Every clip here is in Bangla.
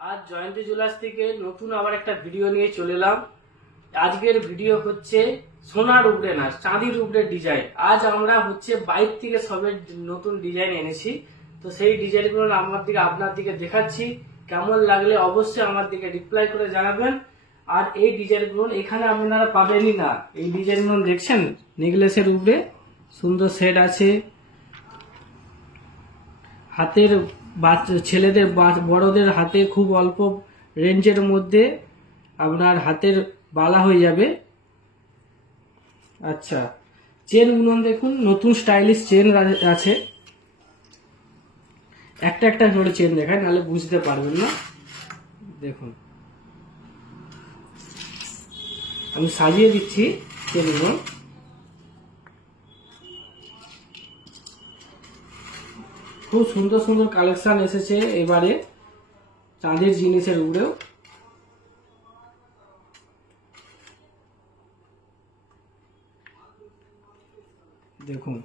আজ জয়ন্তী জুয়েলার্স থেকে নতুন আবার একটা ভিডিও নিয়ে চলে এলাম। আজকের ভিডিও হচ্ছে সোনার উপরে না চাঁদির উপরে ডিজাইন। আজ আমরা হচ্ছে বাইরে থেকে সবের নতুন ডিজাইন এনেছি, তো সেই ডিজাইনগুলো আপনার দিকে দেখাচ্ছি। কেমন লাগলে অবশ্যই আমার দিকে রিপ্লাই করে জানাবেন। আর এই ডিজাইনগুলো এখানে আপনারা পাবেনই না। এই ডিজাইনগুলো দেখছেন, নেকলেসের উপরে সুন্দর সেট আছে, হাতের ছেলেদের বড়দের হাতে খুব অল্প রেঞ্জের মধ্যে আপনার হাতের বালা হয়ে যাবে। আচ্ছা, চেনগুলো দেখুন, নতুন স্টাইলিশ চেন আছে। একটা একটা করে চেন দেখায়, নাহলে বুঝতে পারবেন না। দেখুন, আমি সাজিয়ে দিচ্ছি চেনগুলো। খুব সুন্দর সুন্দর কালেকশন এসেছে এবারে চাঁদের জিনিসের উপরেও। দেখুন,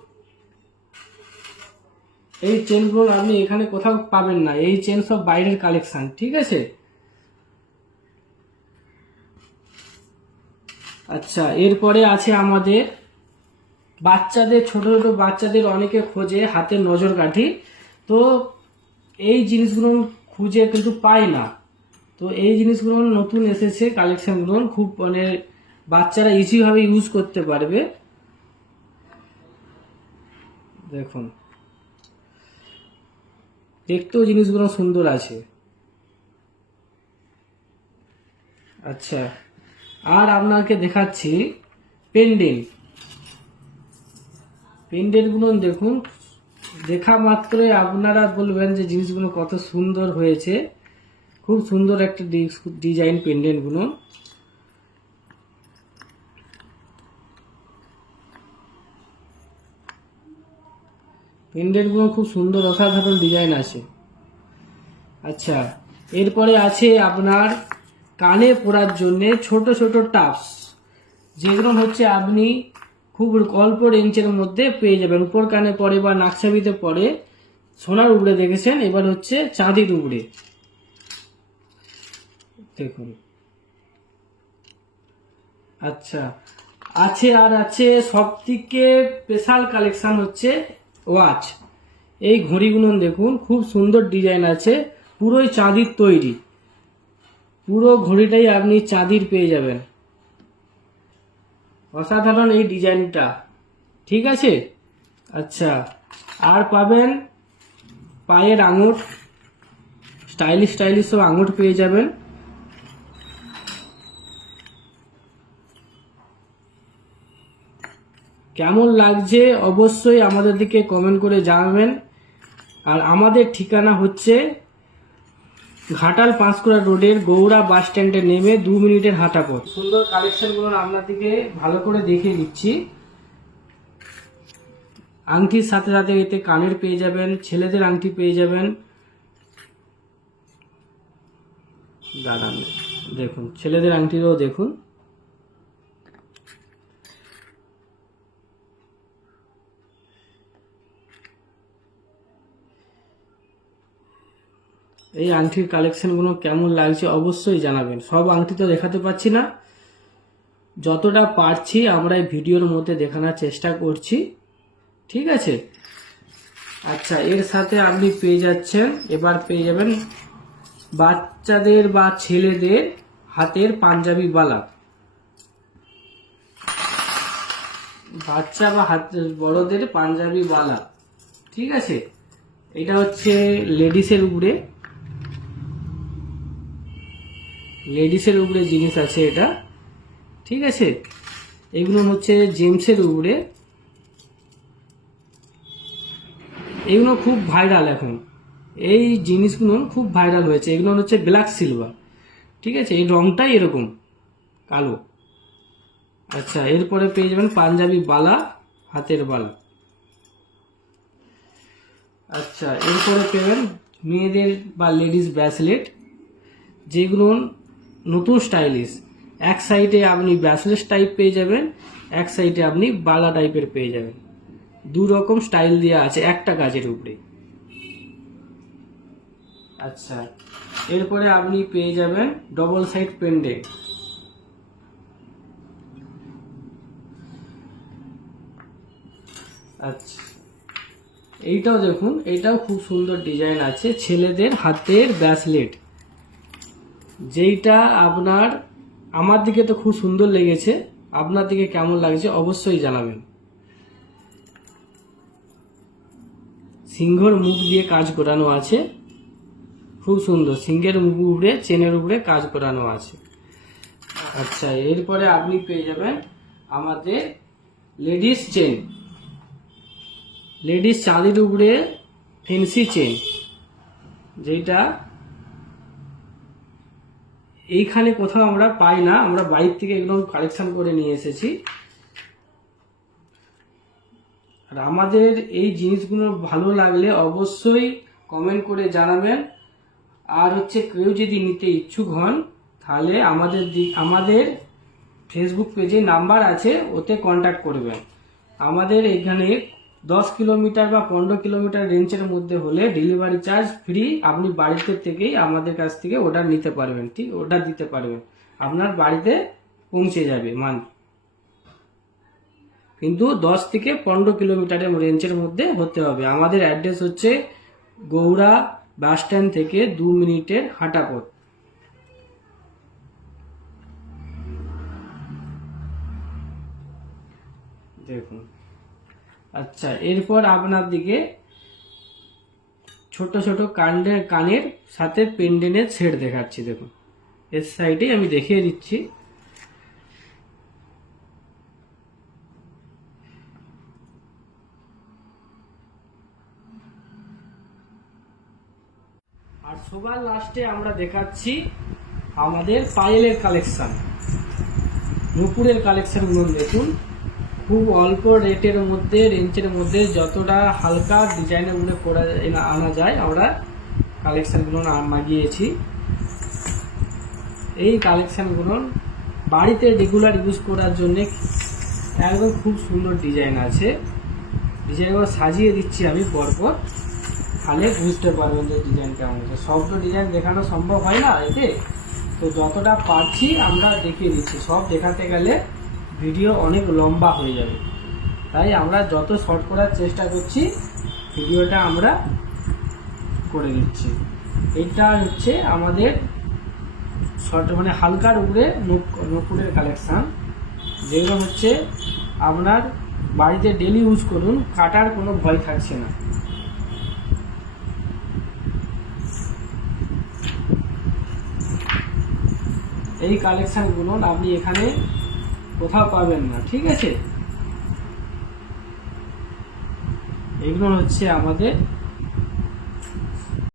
এই চেনগুলো আপনি এখানে কোথাও পাবেন না। এই চেন সব বাইরের কালেকশন, ঠিক আছে। আচ্ছা, এরপরে আছে আমাদের বাচ্চাদের, ছোট ছোট বাচ্চাদের অনেকে খোঁজে হাতের নজর কাঠি। তো এই জিনিসগুলো খুঁজে কিন্তু পায় না। তো এই জিনিসগুলো নতুন এসেছে কালেকশনগুলো, খুব মানে বাচ্চারা ইজিভাবে ইউজ করতে পারবে। দেখুন, দেখতেও জিনিসগুলো সুন্দর আছে। আচ্ছা, আর আপনাকে দেখাচ্ছি পেন্ডেন্টগুলো। দেখুন, দেখা মাত্রই আপনারা বলবেন যে জিনিসগুলো কত সুন্দর হয়েছে। খুব সুন্দর একটা ডিজাইন পেন্ডেন্টগুলো। পেন্ডেন্টগুলো খুব সুন্দর, অসাধারণ ডিজাইন আছে। আচ্ছা, এরপরে আছে আপনার কানে পরার জন্য ছোট ছোট টাপস, যেগুলো হচ্ছে আপনি খুব অল্প রেঞ্জের মধ্যে পেয়ে যাবেন। উপর কানে পরে বা নাকছাবিতে পরে সোনার উপরে দেখেছেন, এবার হচ্ছে চাঁদির উপরে। দেখুন, আচ্ছা, আছে সব থেকে স্পেশাল কালেকশন হচ্ছে ওয়াচ। এই ঘড়িগুলো দেখুন, খুব সুন্দর ডিজাইন আছে, পুরোই চাঁদির তৈরি। পুরো ঘড়িটাই আপনি চাঁদির পেয়ে যাবেন। অসাধারণ এই ডিজাইনটা, ঠিক আছে। আচ্ছা, আর পাবেন পায়ের আঙুর, স্টাইলিশ স্টাইলিশ সব আঙুর পেয়ে যাবেন। কেমন লাগছে অবশ্যই আমাদের দিকে কমেন্ট করে জানাবেন। আর আমাদের ঠিকানা হচ্ছে ঘাটাল পাঁশকুড়া রোডের গৌড়া বাস স্ট্যান্ডে নেমে 2 মিনিটের হাঁটা পথ। সুন্দর কালেকশনগুলো আপনাদেরকে ভালো করে দেখিয়ে দিচ্ছি। আংটির সাথে সাথে এতে কানের পেয়ে যাবেন, ছেলেদের আংটি পেয়ে যাবেন। দাঁড়ান, দেখুন ছেলেদের আংটিরও দেখুন। এই আংটির কালেকশনগুলো কেমন লাগছে অবশ্যই জানাবেন। সব আংটি তো দেখাতে পারছি না, যতটা পারছি আমরা এই ভিডিওর মধ্যে দেখানোর চেষ্টা করছি, ঠিক আছে। আচ্ছা, এর সাথে আপনি পেয়ে যাচ্ছেন, এবার পেয়ে যাবেন বাচ্চাদের বা ছেলেদের হাতের পাঞ্জাবি বালা। বাচ্চা বা বড়দের পাঞ্জাবি বালা, ঠিক আছে। এটা হচ্ছে লেডিসের উপরে জিনিস আছে এটা, ঠিক আছে। এগুলো হচ্ছে জেমসের উপরে। এগুলো খুব ভাইরাল এখন, এই জিনিসগুলো খুব ভাইরাল হয়েছে। এগুলো হচ্ছে ব্ল্যাক সিলভার, ঠিক আছে। এই রংটাই এরকম কালো। আচ্ছা, এরপরে পেয়ে যাবেন পাঞ্জাবি বালা, হাতের বালা। আচ্ছা, এরপরে পেবেন মেয়েদের বা লেডিস ব্রেসলেট, যেগুলো নতুন স্টাইলিশ। এক সাইডে আপনি ব্রেসলেট টাইপ পেয়ে যাবেন, এক সাইডে আপনি বালা টাইপের পেয়ে যাবেন। 2 রকম স্টাইল দেওয়া আছে একটা কাজের উপরে। আচ্ছা, এরপরে আপনি পেয়ে যাবেন ডবল সাইড পেন্ডেন্ট। আচ্ছা, এইটাও দেখুন, এইটাও খুব সুন্দর ডিজাইন আছে, ছেলেদের হাতের ব্রেসলেট, যেইটা আপনার আমার দিকে তো খুব সুন্দর লেগেছে, আপনার দিকে কেমন লাগছে অবশ্যই জানাবেন। সিংহর মুখ দিয়ে কাজ করানো আছে, খুব সুন্দর, সিংহের মুখ উপরে চেনের উপরে কাজ করানো আছে। আচ্ছা, এরপরে আপনি পেয়ে যাবেন আমাদের লেডিস চেন, লেডিস চাঁদির উপরে ফেন্সি চেন, যেটা এইখানে কোথাও আমরা পাই না, আমরা বাইরে থেকে একদম কালেকশন করে নিয়ে এসেছি। আর আমাদের এই জিনিসগুলো ভালো লাগলে অবশ্যই কমেন্ট করে জানাবেন। আর হচ্ছে কেউ যদি নিতে ইচ্ছুক হন তাহলে আমাদের ফেসবুক পেজে নাম্বার আছে, ওতে কন্ট্যাক্ট করবেন। আমাদের এখানে 10 কিলোমিটার বা 15 কিলোমিটার রেঞ্জের মধ্যে হলে ডেলিভারি চার্জ ফ্রি, আপনি বাড়িতে থেকেই আমাদের কাছ থেকে অর্ডার নিতে পারবেন, ঠিক অর্ডার দিতে পারবেন, আপনার বাড়িতে পৌঁছে যাবে মাল। কিন্তু 10 থেকে 15 কিলোমিটারের রেঞ্জের মধ্যে হতে হবে। আমাদের অ্যাড্রেস হচ্ছে গৌড়া বাস স্ট্যান্ড থেকে 2 মিনিটের হাঁটা পথ। দেখুন। আচ্ছা, এরপর আপনার দিকে ছোট ছোট কানের সাথে পেন্ডেন্টের সেট দেখাচ্ছি। দেখুন, এর সাইডে আমি দেখিয়ে দিচ্ছি। আর সবার লাস্টে আমরা দেখাচ্ছি আমাদের পায়েলের কালেকশন, নুপুরের কালেকশনগুলো দেখুন, খুব অল্প রেটের মধ্যে, রেঞ্জের মধ্যে, যতটা হালকা ডিজাইনের মধ্যে করা আনা যায় আমরা কালেকশনগুলো মাগিয়েছি। এই কালেকশনগুলো বাড়িতে রেগুলার ইউজ করার জন্য একদম খুব সুন্দর ডিজাইন আছে। ডিজাইনগুলো সাজিয়ে দিচ্ছি আমি পরপর, তাহলে বুঝতে পারবেন যে ডিজাইন কেমন আছে। সব তো ডিজাইন দেখানো সম্ভব হয় না এতে, তো যতটা পারছি আমরা দেখিয়ে দিচ্ছি। সব দেখাতে গেলে ভিডিও অনেক লম্বা হয়ে যাবে, তাই আমরা যত শর্ট করার চেষ্টা করছি, ভিডিওটা আমরা করে দিচ্ছি। এটা হচ্ছে আমাদের শর্ট মানে হালকার উপরে নুপুরের কালেকশান, যেগুলো হচ্ছে আপনার বাড়িতে ডেলি ইউজ করুন, কাটার কোনো ভয় থাকছে না। এই কালেকশনগুলো আপনি এখানে কোথাও পাবেন না, ঠিক আছে। এগুলো হচ্ছে আমাদের